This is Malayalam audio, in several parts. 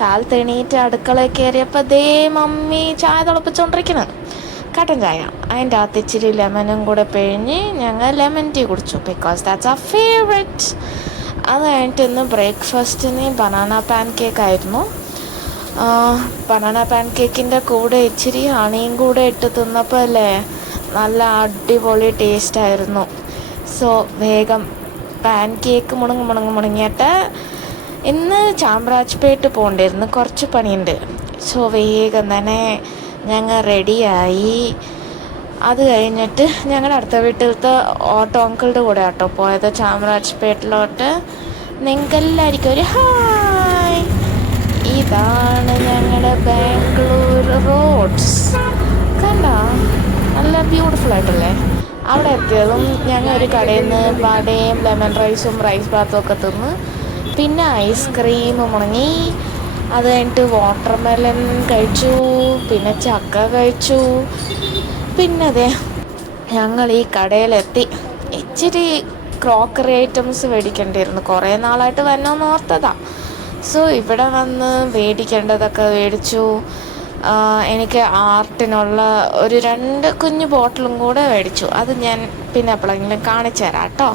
കാലത്തെണീറ്റ് അടുക്കളയിൽ കയറിയപ്പോൾ ദേ മമ്മി ചായ തിളപ്പിച്ചുകൊണ്ടിരിക്കണം, കട്ടൻ ചായ. അതിൻ്റെ അകത്ത് ഇച്ചിരി ലെമണും കൂടെ പിഴിഞ്ഞ് ഞങ്ങൾ ലെമൺ ടീ കുടിച്ചു, ബിക്കോസ് ദാറ്റ്സ് അവർ ഫേവറേറ്റ്. അത് കഴിഞ്ഞിട്ട് ഇന്ന് ബ്രേക്ക്ഫാസ്റ്റിന് ബനാന പാൻ കേക്ക് ആയിരുന്നു. ബനാന പാൻ കേക്കിൻ്റെ കൂടെ ഇച്ചിരി ഹണിയും കൂടെ ഇട്ട് തിന്നപ്പോൾ അല്ലേ നല്ല അടിപൊളി ടേസ്റ്റായിരുന്നു. സോ വേഗം പാൻ കേക്ക് മുണങ്ങിയിട്ട് ഇന്ന് ചാമരാജ്പേട്ട് പോകേണ്ടിയിരുന്നു, കുറച്ച് പണിയുണ്ട്. സോ വേഗം തന്നെ ഞങ്ങൾ റെഡിയായി. അത് കഴിഞ്ഞിട്ട് ഞങ്ങളുടെ അടുത്ത വീട്ടിലത്തെ ഓട്ടോ അങ്കിളുടെ കൂടെ ആട്ടോ പോയത് ചാമരാജ്പേട്ടിലോട്ട്. നിങ്ങൾക്കെല്ലാവർക്കും ഒരു ഹായ്. ഇതാണ് ഞങ്ങളുടെ ബാംഗ്ലൂർ റോഡ്സ്, കണ്ടോ നല്ല ബ്യൂട്ടിഫുൾ ആയിട്ടല്ലേ. അവിടെ എത്തിയതും ഞങ്ങൾ ഒരു കടയിൽ നിന്ന് വടയും ലെമൺ റൈസും റൈസ് ബാത്തും ഒക്കെ തിന്ന്, പിന്നെ ഐസ്ക്രീം മുണങ്ങി. അത് കഴിഞ്ഞിട്ട് വാട്ടർമെലൺ കഴിച്ചു, പിന്നെ ചക്ക കഴിച്ചു. പിന്നെ അതെ ഞങ്ങൾ ഈ കടയിലെത്തി. ഇച്ചിരി ക്രോക്കറി ഐറ്റംസ് മേടിക്കേണ്ടിയിരുന്നു, കുറേ നാളായിട്ട് വരണമെന്ന് ഓർത്തതാണ്. സോ ഇവിടെ വന്ന് മേടിക്കേണ്ടതൊക്കെ മേടിച്ചു. എനിക്ക് ആർട്ടിനുള്ള ഒരു 2 കുഞ്ഞു ബോട്ടിലും കൂടെ മേടിച്ചു. അത് ഞാൻ പിന്നെ എപ്പോഴെങ്കിലും കാണിച്ചു തരാം കേട്ടോ.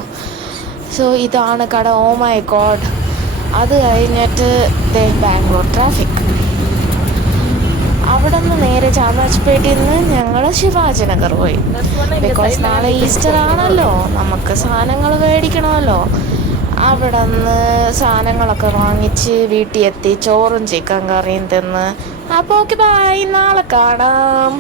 സോ ഇതാണ് കട. Oh my god. അത് കഴിഞ്ഞിട്ട് ബാംഗ്ലൂർ ട്രാഫിക്. അവിടെ നിന്ന് നേരെ ചാമരാജ്പേട്ടിൽ നിന്ന് ഞങ്ങൾ ശിവാജിനഗർ പോയി, ബിക്കോസ് നാളെ ഈസ്റ്റർ ആണല്ലോ, നമുക്ക് സാധനങ്ങൾ മേടിക്കണമല്ലോ. അവിടെ നിന്ന് സാധനങ്ങളൊക്കെ വാങ്ങിച്ച് വീട്ടിൽ എത്തി ചോറും ചിക്കൻ കറിയും തിന്ന്. അപ്പോൾ ഓക്കെ, ബൈ, നാളെ കാണാം.